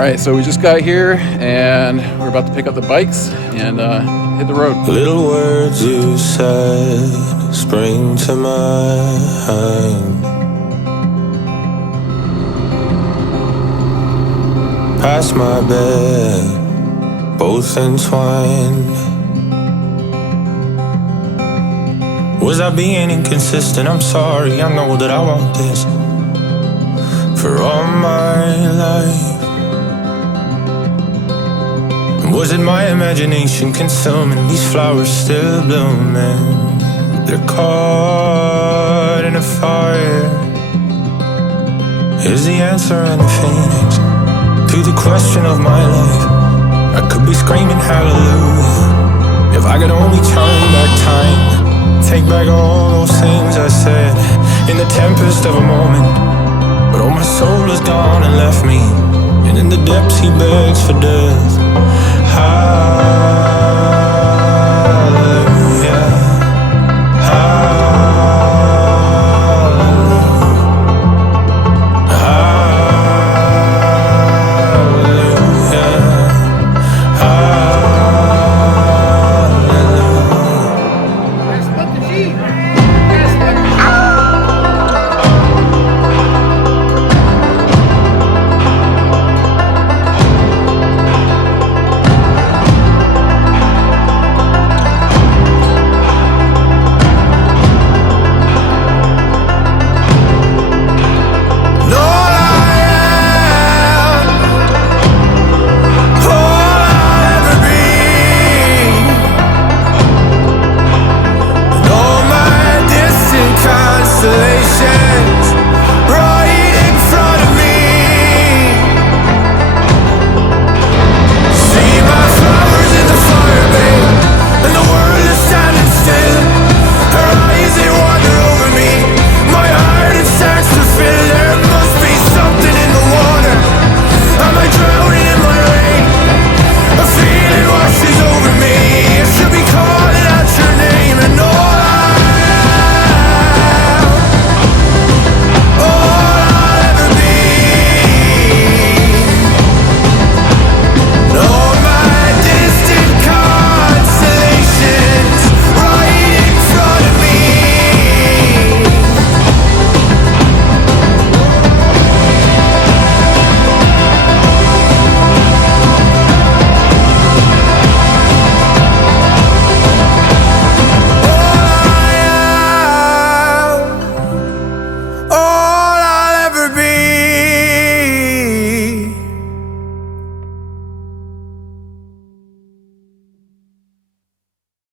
Alright, so we just got here and we're about to pick up the bikes and hit the road. Little words you said spring to mind. Past my bed, both entwined. Was I being inconsistent? I'm sorry, I know that I want this for all my life. Was it my imagination consuming these flowers still blooming? They're caught in a fire. Is the answer in the phoenix to the question of my life? I could be screaming hallelujah if I could only turn back time, take back all those things I said in the tempest of a moment. But all my soul is gone and left me, and in the depths he begs for death.